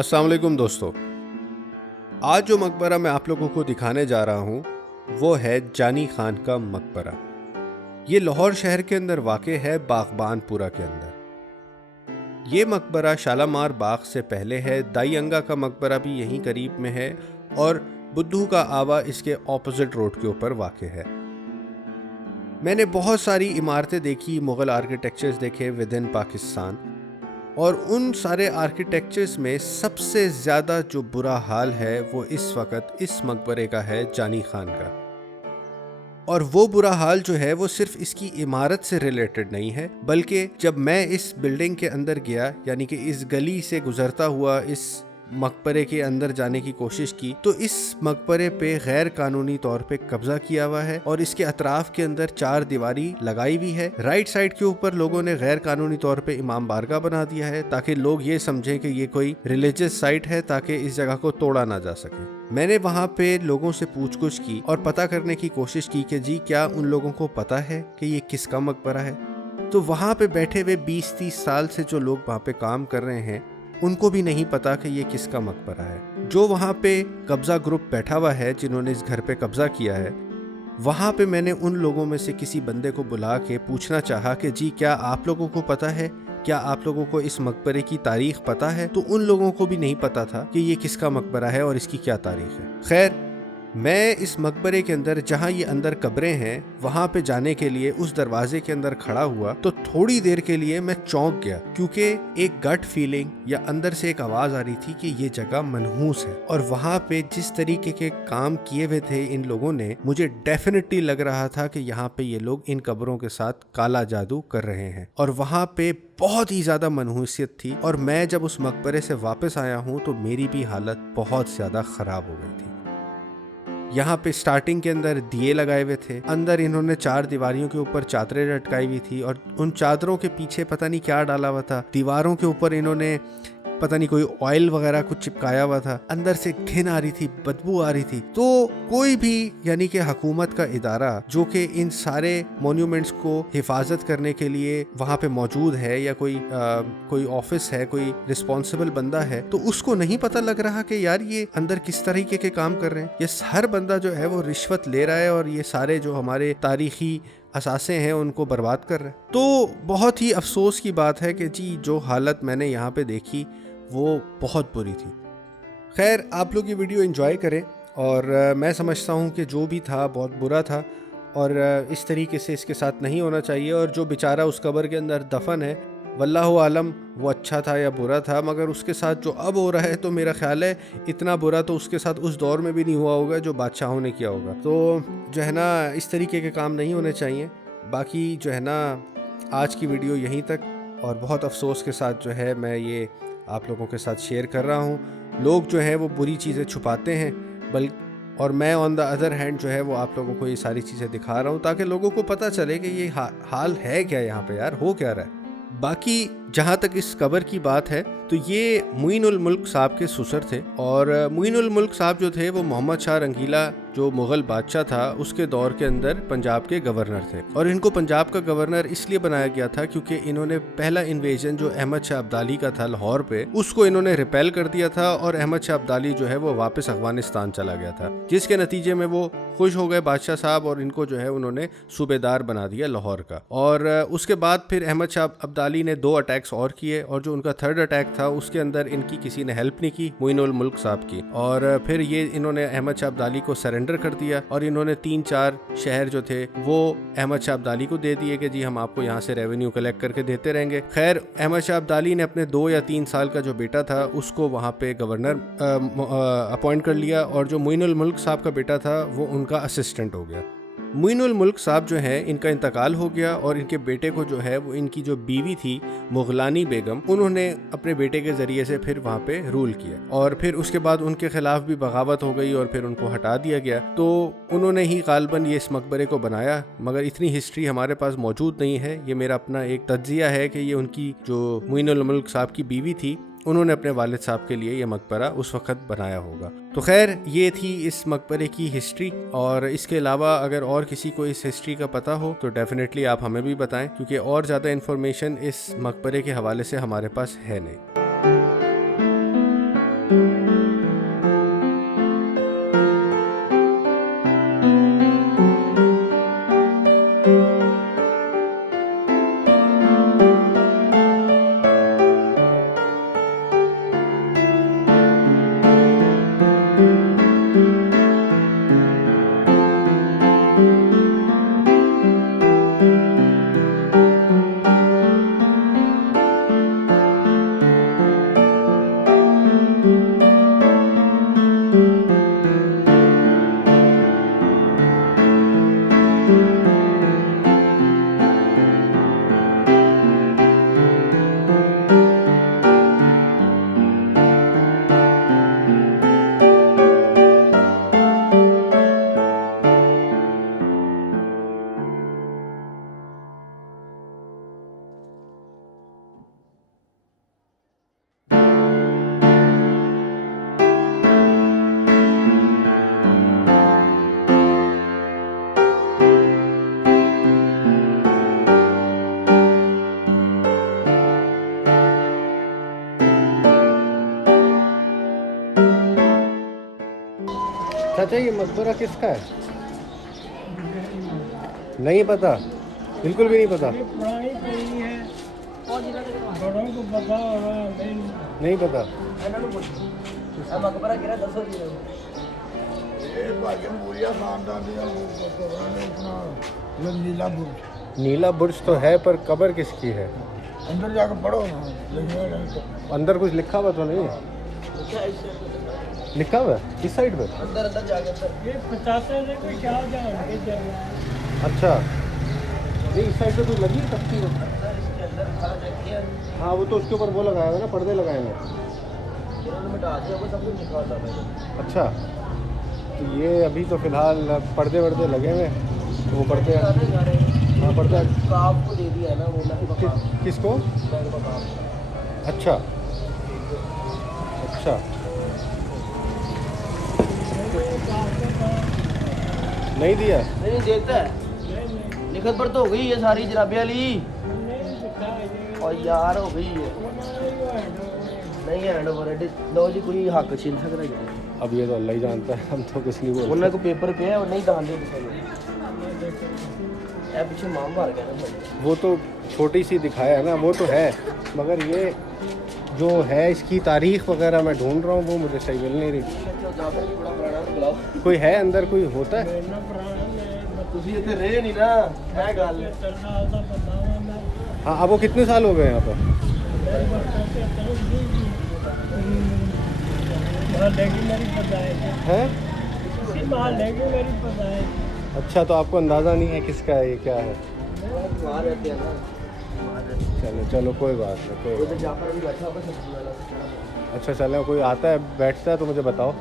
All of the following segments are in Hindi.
अस्सलाम वालेकुम दोस्तों। आज जो मकबरा मैं आप लोगों को दिखाने जा रहा हूँ वो है जानी खान का मकबरा। ये लाहौर शहर के अंदर वाक़े है, बागबानपुरा के अंदर। ये मकबरा शालामार बाग से पहले है। दाई अंगा का मकबरा भी यहीं करीब में है और बुद्धू का आवा इसके ऑपोजिट रोड के ऊपर वाक़े है। मैंने बहुत सारी इमारतें देखी, मुग़ल आर्किटेक्चर्स देखे विद इन पाकिस्तान, और उन सारे आर्किटेक्चर्स में सबसे ज़्यादा जो बुरा हाल है वो इस वक्त इस मकबरे का है, जानी खान का। और वो बुरा हाल जो है वो सिर्फ इसकी इमारत से रिलेटेड नहीं है, बल्कि जब मैं इस बिल्डिंग के अंदर गया, यानी कि इस गली से गुजरता हुआ इस मकबरे के अंदर जाने की कोशिश की, तो इस मकबरे पे गैर कानूनी तौर पे कब्जा किया हुआ है और इसके अतराफ के अंदर 4 दीवारी लगाई हुई है। राइट साइड के ऊपर लोगों ने गैर कानूनी तौर पे इमाम बारगाह बना दिया है ताकि लोग ये समझें कि ये कोई रिलीजियस साइट है, ताकि इस जगह को तोड़ा ना जा सके। मैंने वहाँ पे लोगों से पूछगछ की और पता करने की कोशिश की कि जी क्या उन लोगों को पता है कि ये किसका मकबरा है। तो वहाँ पे बैठे हुए 20-30 साल से जो लोग वहाँ पे काम कर रहे हैं उनको भी नहीं पता कि ये किसका मकबरा है। जो वहाँ पे कब्जा ग्रुप बैठा हुआ है जिन्होंने इस घर पे कब्जा किया है, वहाँ पे मैंने उन लोगों में से किसी बंदे को बुला के पूछना चाहा कि जी क्या आप लोगों को पता है, क्या आप लोगों को इस मकबरे की तारीख पता है। तो उन लोगों को भी नहीं पता था कि ये किसका मकबरा है और इसकी क्या तारीख है। खैर, मैं इस मकबरे के अंदर, जहाँ ये अंदर कब्रें हैं, वहाँ पे जाने के लिए उस दरवाजे के अंदर खड़ा हुआ तो थोड़ी देर के लिए मैं चौंक गया, क्योंकि एक गट फीलिंग या अंदर से एक आवाज़ आ रही थी कि ये जगह मनहूस है। और वहाँ पे जिस तरीके के काम किए हुए थे इन लोगों ने, मुझे डेफिनेटली लग रहा था कि यहाँ पे ये लोग इन कब्रों के साथ काला जादू कर रहे हैं। और वहाँ पे बहुत ही ज़्यादा मनहूसियत थी। और मैं जब उस मकबरे से वापस आया हूँ तो मेरी भी हालत बहुत ज़्यादा ख़राब हो गई थी। यहाँ पे स्टार्टिंग के अंदर दिए लगाए हुए थे, अंदर इन्होंने 4 दीवारियों के ऊपर चादरें लटकाई हुई थी और उन चादरों के पीछे पता नहीं क्या डाला हुआ था। दीवारों के ऊपर इन्होंने पता नहीं कोई ऑयल वगैरह कुछ चिपकाया हुआ था। अंदर से घिन आ रही थी, बदबू आ रही थी। तो कोई भी, यानी कि हुकूमत का इदारा जो कि इन सारे मॉन्यूमेंट्स को हिफाजत करने के लिए वहाँ पे मौजूद है, या कोई ऑफिस है, कोई रिस्पॉन्सिबल बंदा है, तो उसको नहीं पता लग रहा कि यार ये अंदर किस तरीके के काम कर रहे हैं। ये हर बंदा जो है वो रिश्वत ले रहा है और ये सारे जो हमारे तारीखी असासे हैं उनको बर्बाद कर रहे हैं। तो बहुत ही अफसोस की बात है कि जी जो हालत मैंने यहाँ पे देखी वो बहुत बुरी थी। खैर, आप लोग ये वीडियो एंजॉय करें, और मैं समझता हूँ कि जो भी था बहुत बुरा था और इस तरीके से इसके साथ नहीं होना चाहिए। और जो बेचारा उस कब्र के अंदर दफन है, वल्लाहु आलम वो अच्छा था या बुरा था, मगर उसके साथ जो अब हो रहा है तो मेरा ख्याल है इतना बुरा तो उसके साथ उस दौर में भी नहीं हुआ होगा जो बादशाहों ने किया होगा। तो जो है ना, इस तरीके के काम नहीं होने चाहिए। बाकी जो है ना, आज की वीडियो यहीं तक, और बहुत अफसोस के साथ जो है मैं ये आप लोगों के साथ शेयर कर रहा हूँ। लोग जो है वो बुरी चीज़ें छुपाते हैं, और मैं ऑन द अदर हैंड जो है वो आप लोगों को ये सारी चीज़ें दिखा रहा हूँ ताकि लोगों को पता चले कि ये हाल है क्या यहाँ पे, यार हो क्या रहा है। बाकी जहाँ तक इस कब्र की बात है तो ये मुईनुल मुल्क साहब के ससुर थे, और मुईनुल मुल्क साहब जो थे वो मोहम्मद शाह रंगीला जो मुग़ल बादशाह था उसके दौर के अंदर पंजाब के गवर्नर थे। और इनको पंजाब का गवर्नर इसलिए बनाया गया था क्योंकि इन्होंने पहला इन्वेजन जो अहमद शाह अब्दाली का था लाहौर पे, उसको इन्होंने रिपेल कर दिया था और अहमद शाह अब्दाली जो है वो वापस अफगानिस्तान चला गया था, जिसके नतीजे में वो खुश हो गए बादशाह साहब और इनको जो है उन्होंने सूबेदार बना दिया लाहौर का। और उसके बाद फिर अहमद शाह अब्दाली ने 2 अटैक्स और किए, और जो उनका 3rd अटैक था उसके अंदर इनकी किसी ने हेल्प नहीं की, मुईनुल मुल्क साहब की। और फिर ये इन्होंने अहमद शाह अब्दाली को सरेंडर कर दिया और इन्होंने 3-4 शहर जो थे वो अहमद शाह अब्दाली को दे दिए कि जी हम आपको यहाँ से रेवेन्यू कलेक्ट करके देते रहेंगे। खैर, अहमद शाह अब्दाली ने अपने 2 या 3 साल का जो बेटा था उसको वहाँ पे गवर्नर अपॉइंट कर लिया, और जो मुईनुल मुल्क साहब का बेटा था वो उनका असिस्टेंट हो गया। मुईनुल मुल्क साहब जो है इनका इंतकाल हो गया, और इनके बेटे को जो है वो इनकी जो बीवी थी मुगलानी बेगम, उन्होंने अपने बेटे के ज़रिए से फिर वहाँ पे रूल किया। और फिर उसके बाद उनके ख़िलाफ़ भी बगावत हो गई और फिर उनको हटा दिया गया। तो उन्होंने ही गालबन ये इस मकबरे को बनाया, मगर इतनी हिस्ट्री हमारे पास मौजूद नहीं है। ये मेरा अपना एक तज्जिया है कि ये उनकी जो मुईनुल मुल्क साहब की बीवी थी, उन्होंने अपने वालिद साहब के लिए ये मकबरा उस वक़्त बनाया होगा। तो खैर, ये थी इस मकबरे की हिस्ट्री, और इसके अलावा अगर और किसी को इस हिस्ट्री का पता हो तो डेफिनेटली आप हमें भी बताएं, क्योंकि और ज़्यादा इन्फॉर्मेशन इस मकबरे के हवाले से हमारे पास है नहीं। चाचा ये मकबरा किसका है? नहीं पता, बिल्कुल भी नहीं पता। ये पुरानी पड़ी है, बड़ों को पता होगा, नहीं पता। मकबरा गिरा 10 दिन नीला बुर्ज नीला बुर्ज तो है, पर कब्र किसकी है? अंदर जाकर पढ़ो ना, लिखा नहीं तो। अंदर कुछ लिखा हुआ तो नहीं है? लिखा हुआ है किस साइड पे? अंदर अंदर जाके ये बताते थे कि क्या जाओगे जगह। अच्छा, नहीं इस साइड पे कुछ लगी है तख्ती? इसके अंदर खाना रखी है, हाँ वो तो उसके ऊपर वो लगाया हुआ है ना, पर्दे लगाए हुए हैं। इन्होंने मिटा दिया, वो सब कुछ लिखा होता है। अच्छा, तो ये अभी तो फिलहाल पर्दे वर्दे लगे हुए हैं, तो वो पर्दे, हाँ पर्दे आपको दे दिया है ना वो किसको? अच्छा अच्छा, नहीं दिया? नहीं देता है, लिखत पर तो हो गई है सारी जराबे वाली, और यार हो गई है, नहीं हैंड ओवर है। लो जी, कोई हक छीन सकता है? अब ये तो अल्लाह ही जानता है, हम तो कुछ नहीं बोल उन्होंने को पेपर पे है और नहीं दान दे पीछे माम मार गया ना भाई। वो तो छोटी सी दिखाया है ना, वो तो है, मगर ये जो है इसकी तारीख वगैरह मैं ढूंढ रहा हूँ, वो मुझे सही मिल नहीं रही। जाकर भी बड़ा पुराना तो बुलाओ, कोई है अंदर, कोई होता है? ਤੁਸੀਂ ਇੱਥੇ ਰਹੇ ਨਹੀਂ ਨਾ, ਇਹ ਗੱਲ हाँ, अब वो कितने साल हो गए यहाँ पर? है? अच्छा, तो आपको अंदाज़ा नहीं है किसका है, ये क्या है? वहाँ रहते हैं ना, चलो चलो कोई बात नहीं, कोई बात उधर जाकर भी बैठा होगा सब्जी वाला। नहीं। अच्छा चलो, कोई आता है बैठता है तो मुझे बताओ।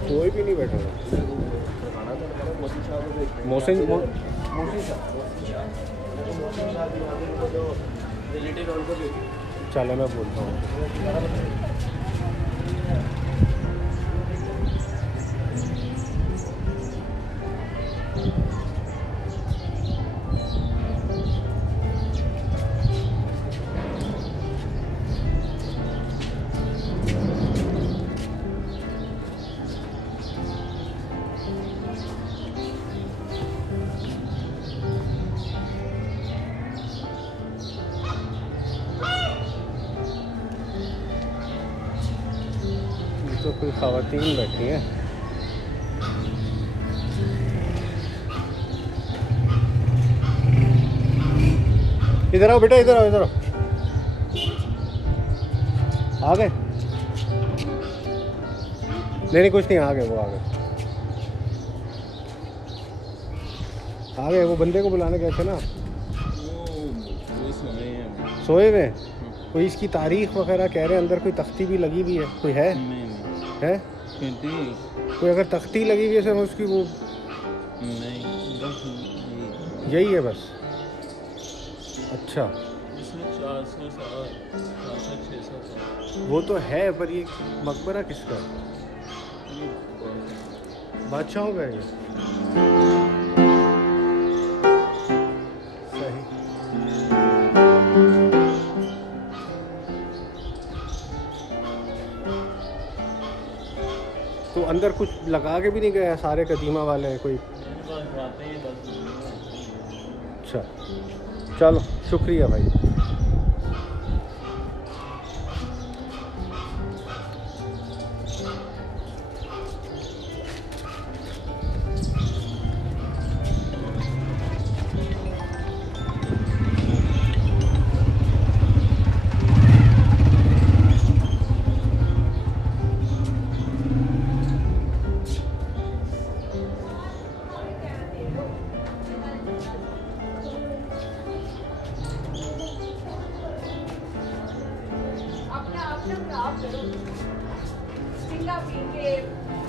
कोई भी नहीं बैठा हुआ। मोहसिन चलो मैं बोलता हूँ। तो कोई ख़वातीन बैठी हैं। इधर आओ बेटा, इधर आओ, इधर आओ। आ गए? नहीं कुछ नहीं, आ गए, वो आ गए। आ गए, वो बंदे को बुलाने गए थे ना। सोए हुए? कोई इसकी तारीख वगैरह कह रहे हैं, अंदर कोई तख्ती भी लगी हुई है, कोई है? है? कोई अगर तख्ती लगी हुई है सर उसकी, वो नहीं, यही है बस? अच्छा, इसमें 400 साल 600 साल वो तो है, पर ये मकबरा किसका है? बादशाहों का है ये? सही। तो अंदर कुछ लगा के भी नहीं गया, सारे कदीमा वाले हैं कोई? अच्छा चलो, शुक्रिया भाई। महंगा पी के